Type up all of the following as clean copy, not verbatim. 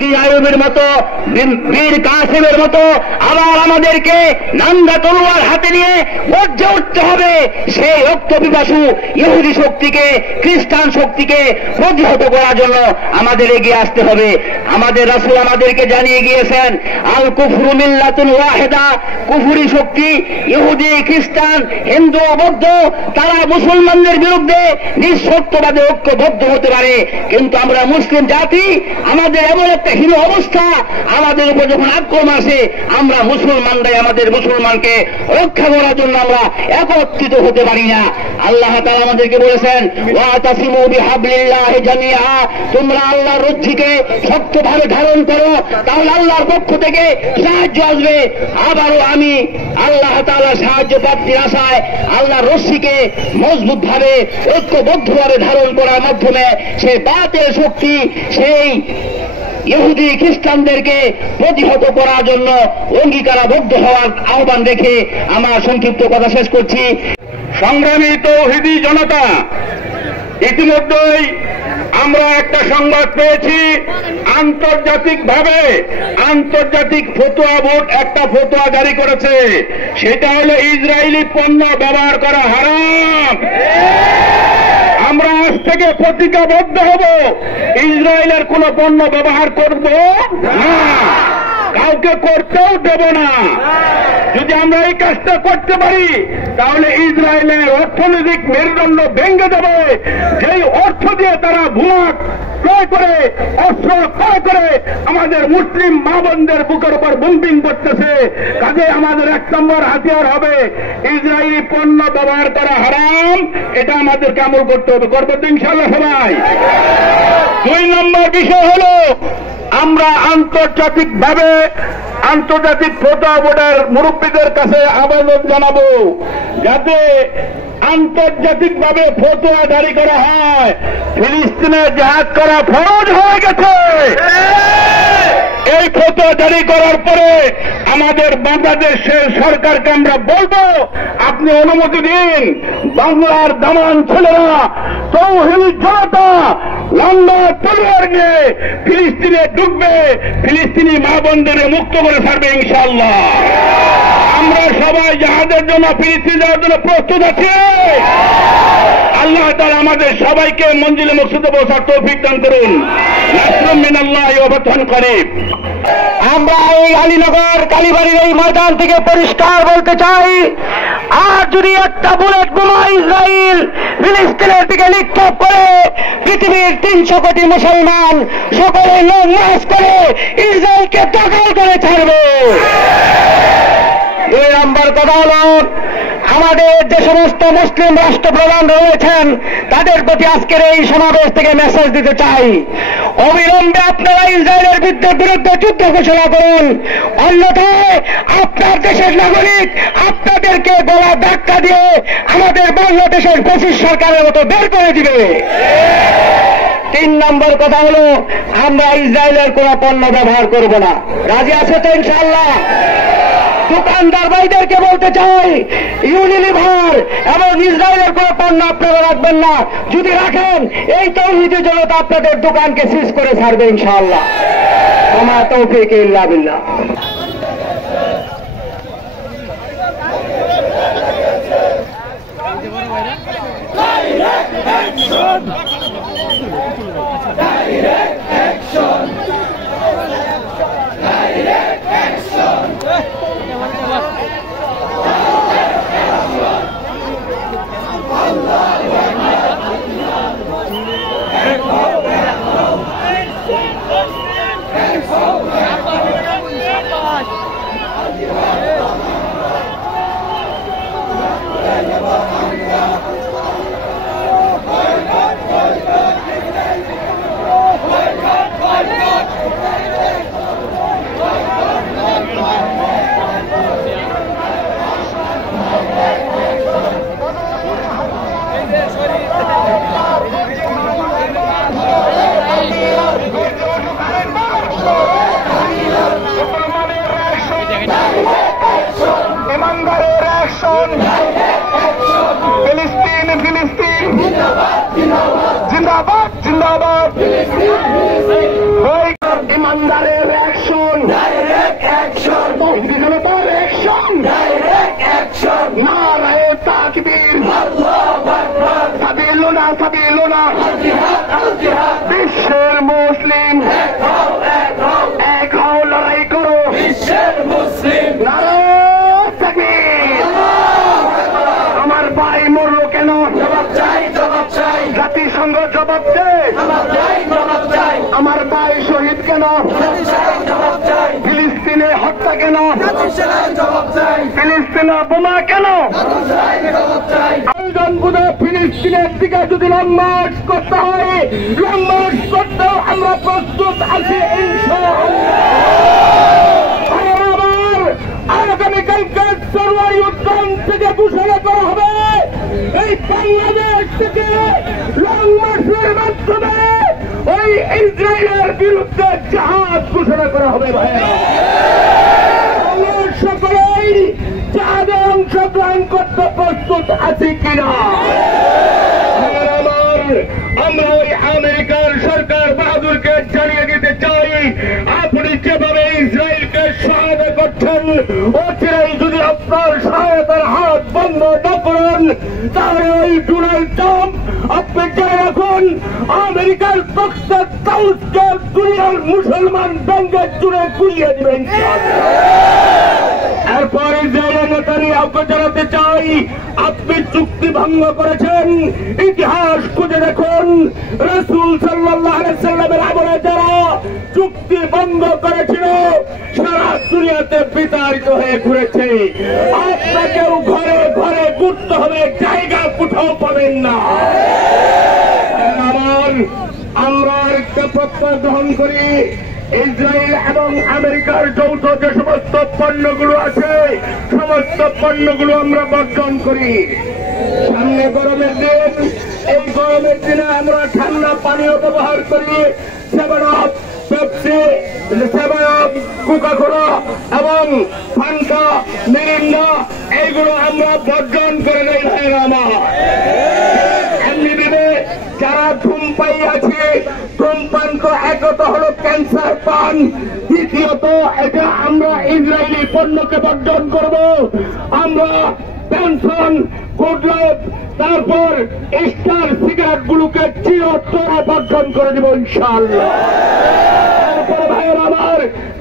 আইয়ুবের মতো, বীর কাসেমের মতো আবার আমাদেরকে নাঙ্গা তলোয়ার হাতে নিয়ে গর্জে উঠতে হবে। সেই রক্ত পিপাসু ইহুদি শক্তিকে, খ্রিস্টান শক্তিকে প্রতিহত করার জন্য আমাদের এগিয়ে আসতে হবে। আমাদের রাসূল আমাদেরকে জানিয়ে গিয়েছেন, আল কুফরু মিল্লাতুন ওয়াহিদা, কুফরি শক্তি ইহুদি, খ্রিস্টান, হিন্দু, বৌদ্ধ তারা মুসলমানদের বিরুদ্ধে নিঃশর্তভাবে ঐক্যবদ্ধ হতে পারে, কিন্তু আমরা মুসলিম জাতি আমাদের এমন একটা হীন অবস্থা, আমাদের উপর যখন আক্রমণ আসে আমরা মুসলমানরাই আমাদের মুসলমানকে রক্ষা করার জন্য আমরা একত্রিত হতে পারি না। আল্লাহ তাআলা আমাদেরকে বলেছেন, ওয়াতাসিমু বিহাবলিল্লাহি জামিআ, তোমরা আল্লাহর রজ্জুকে শক্তভাবে ধারণ করো, তাহলে আল্লাহর পক্ষ থেকে সাহায্য আসবে। আবারও আমি আল্লাহ তাআলার সাহায্য প্রাপ্তির আশায় আল্লাহর রশ্মিকে মজবুতভাবে ঐক্যবদ্ধভাবে ধারণ করার মাধ্যমে সেই বাতের শক্তি, সেই ইহুদি খ্রিস্টানদেরকে প্রতিহত করার জন্য অঙ্গীকারাবদ্ধ হওয়ার আহ্বান রেখে আমার সংক্ষিপ্ত কথা শেষ করছি। সংগ্রামী তৌহিদি জনতা, ইতিমধ্যেই আমরা একটা সংবাদ পেয়েছি, আন্তর্জাতিক ফতোয়া বোর্ড একটা ফতোয়া জারি করেছে। সেটা হলো ইসরায়েলি পণ্য ব্যবহার করা হারাম। আমরা আজ থেকে প্রতিজ্ঞাবদ্ধ হব, ইসরায়েলের কোন পণ্য ব্যবহার করব না, কাউকে করতেও দেব না। যদি আমরা এই কাজটা করতে পারি তাহলে ইসরায়েলের অর্থনৈতিক মেরুদণ্ড ভেঙে যাবে। যেই অর্থ দিয়ে তারা বোমা ক্রয় করে, অস্ত্র ক্রয় করে আমাদের মুসলিম মা বোনদের বুকের উপর বোম্বিং করতেছে, কাজে আমাদের 1 নম্বর হাতিয়ার হবে ইসরায়েলি পণ্য ব্যবহার করা হারাম। এটা আমাদেরকে আমল করতে হবে, করবো তো ইনশাআল্লাহ সবাই। 2 নম্বর বিষয় হলো, আমরা আন্তর্জাতিক ফতোয়া বোর্ডের মুরব্বীদের কাছে আবেদন জানাবো, যাতে আন্তর্জাতিকভাবে ফতোয়া জারি করা হয়। ফিলিস্তিনে জিহাদ করা ফরজ হয়ে গেছে। এই ফতোয়া জারি করার পরে আমাদের বাংলাদেশের সরকারকে আমরা বলবো, আপনি অনুমতি দিন, বাংলার দামান ছেলেরা, তৌহিদি জনতা লম্বা তলোয়ার নিয়ে ফিলিস্তিনে ঢুকবে, ফিলিস্তিনি মা বোনদের মুক্ত করে ছাড়বে ইনশাআল্লাহ। আমরা সবাই জিহাদের জন্য, ফিলিস্তিন যাওয়ার জন্য প্রস্তুত আছি। আল্লাহ তাআলা আমাদের সবাইকে মঞ্জিলে মকসুদে পৌঁছার তৌফিক দান করুন। নাসরুম মিনাল্লাহি ওয়া ফাতহুন করিব। আমরা এই আলীনগর কালীবাড়ির এই ময়দান থেকে পরিষ্কার বলতে চাই, আর যদি একটা বুলেট বোমা ইসরায়েল ফিলিস্তিনের দিকে নিক্ষেপ করে পৃথিবীর 300 কোটি মুসলমান সকলে নাচ করে ইসরায়েলকে দখল করে ছাড়বে। 2 নম্বর কথা হল, আমাদের যে সমস্ত মুসলিম রাষ্ট্রপ্রধান রয়েছেন তাদের প্রতি আজকের এই সমাবেশ থেকে মেসেজ দিতে চাই, অবিলম্বে আপনারা ইসরায়েলের বিরুদ্ধে যুদ্ধ ঘোষণা করুন, অন্যথায় আপনার দেশের নাগরিক আপনাদেরকে গলা ধাক্কা দিয়ে আমাদের বাংলাদেশের 25 সরকারের মতো বের করে দিবে। 3 নম্বর কথা হলো, আমরা ইসরায়েলের কোন পণ্য ব্যবহার করব না। রাজি আছে তো ইনশাআল্লাহ? দোকানদার ভাইদেরকে বলতে চাই, ইউনিলিভার এবং ইসরায়েলের কোন পণ্য আপনারা রাখবেন না। যদি রাখেন, এই তৌহিদি জনতা আপনাদের দোকানকে সিজ করে ছাড়বে ইনশাআল্লাহ। ওমা তৌফিক ইল্লা বিল্লাহ। ডাইরেক্ট অ্যাকশন তৌহিদি জনতার অ্যাকশন ডাইরেক্ট অ্যাকশন নারায়ে তাকবীর আল্লাহু আকবার সাবিলুনা আল জিহাদ বিশ্বের মুসলিম এক হও লড়াই করো বিশ্বের মুসলিম নারায়ে তাকবীর আমার ভাই মরলো কেন জবাব চাই জাতিসংঘ জবাব দেয় জবাব চাই আমার ভাই শহীদ কেন জবাব চাই ফিলিস্তিনে হত্যা কেন জবাব চাই ফিলিস্তিনে বোমা কেন জবাব চাই ফিলিস্তিনের দিকে যদি লং মার্চ করতে হয় লং মার্চ করতেও আমরা প্রস্তুত আছি আগামীকালকে সরওয়ারি উদ্যান থেকে ঘোষণা করা হবে এই বাংলাদেশ থেকে লং মার্চের মাধ্যমে ওই ইসরায়েলের বিরুদ্ধে জাহাজ ঘোষণা করা হবে সকলেই জাহাজে অংশগ্রহণ করতে প্রস্তুত আছি কিনা আমরা ওই আমেরিকার সরকার বাহাদুরকে জানিয়ে দিতে চাই আপনি যেভাবে ইসরায়েলকে সহায়তা করছেন অচিরেই যদি আপনার সহায়তার হাত বন্ধ না করেন তাহলে ওই ডোনাল্ড ট্রাম্প আপনি জেনে রাখুন আমেরিকার প্রত্যেক তাউসকে দুনিয়ার মুসলমান ব্যাঙ্গে জুড়ে গুলিয়ে দিবেন এরপর ইসরায়েলের নেতানিয়াহুকে জানাতে চাই আপনি চুক্তি ভঙ্গ করেছেন ইতিহাস খুঁজে দেখুন রাসূল সাল্লাল্লাহু আলাইহি সাল্লামের আমলে যারা চুক্তি ভঙ্গ করেছিল সারা দুনিয়াতে বিতাড়িত হয়ে ঘুরেছে আপনাকেও ঘরে ঘরে ঘুরতে হবে জায়গা কোথাও পাবেন না আমরা একটা প্রত্যয় গ্রহণ করি ইসরায়েল এবং আমেরিকার যৌথ যে সমস্ত পণ্যগুলো আছে সমস্ত পণ্যগুলো আমরা বর্জন করি সামনে গরমের দিন এই গরমের দিনে আমরা ঠান্ডা পানীয় ব্যবহার করি seven up Pepsi seven up Coca-Cola এবং ফান্টা মিরিন্ডা এইগুলো আমরা বর্জন করে দেই ভাইরা এমনি দিনে যারা ধূমপাই আছে ধূমপান তো একত হলো ক্যান্সার পান দ্বিতীয়ত এটা আমরা ইসরায়েলি পণ্যকে বর্জন করব আমরা পেনশন গুড লাইফ তারপর স্টার সিগারেট গুলোকে চিরতরে বর্জন করে দেব ইনশাআল্লাহ তারপরে ভাইয়ের আমার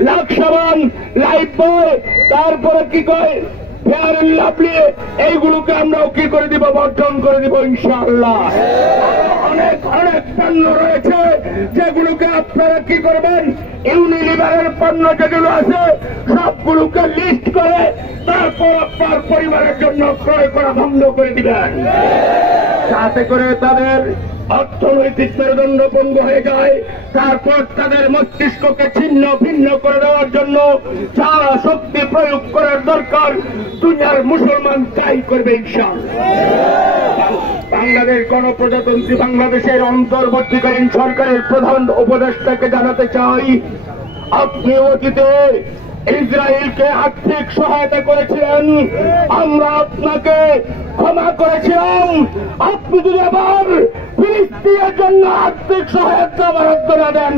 লাক্সাবান লাইফ বয় তারপরে কি কয় ফেয়ার এন্ড লাভলি এইগুলোকে আমরাও কি করে দিব বর্জন করে দিব ইনশাআল্লাহ অনেক অনেক পণ্য রয়েছে যেগুলোকে আপনারা কি করবেন ইউনিলিভারের পণ্য যেগুলো আছে সবগুলোকে লিস্ট করে তারপর আপনার পরিবারের জন্য ক্রয় করা বন্ধ করে দিবেন যাতে করে তাদের অর্থনৈতিক মেরুদণ্ড ভঙ্গ হয়ে যায় তারপর তাদের মস্তিষ্ককে ছিন্ন ভিন্ন করে দেওয়ার জন্য যা শক্তি প্রয়োগ করার দরকার দুনিয়ার মুসলমান তাই করবে ইনশাআল্লাহ বাংলাদেশ গণপ্রজাতন্ত্রী বাংলাদেশের অন্তর্বর্তীকালীন সরকারের প্রধান উপদেষ্টাকে জানাতে চাই আপনি অতীতে ইসরায়েলকে আর্থিক সহায়তা করেছিলেন আমরা আপনাকে ক্ষমা করেছিলাম আপনি যদি আবার ফিলিস্তিনের জন্য আর্থিক সহায়তা বরাদ্দ না দেন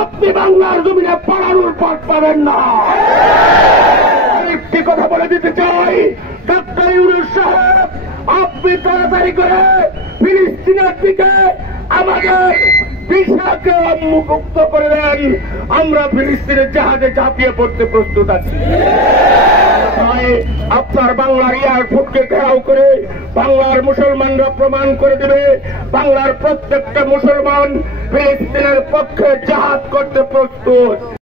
আপনি বাংলার জমিনে পড়ানোর পথ পাবেন না আরেকটি কথা বলে দিতে চাই ডক্টর ইউনূস সাহেব আপনি তাড়াতাড়ি করে ফিলিস্তিনের দিকে আমাদের ভিসাকে মুক্ত করে দেন আমরা ফিলিস্তিনের জাহাজে ঝাঁপিয়ে পড়তে প্রস্তুত আছি আপনার বাংলার এয়ারপোর্টকে ঘেরাও করে বাংলার মুসলমানরা প্রমাণ করে দেবে বাংলার প্রত্যেকটা মুসলমান ফিলিস্তিনের পক্ষে জাহাজ করতে প্রস্তুত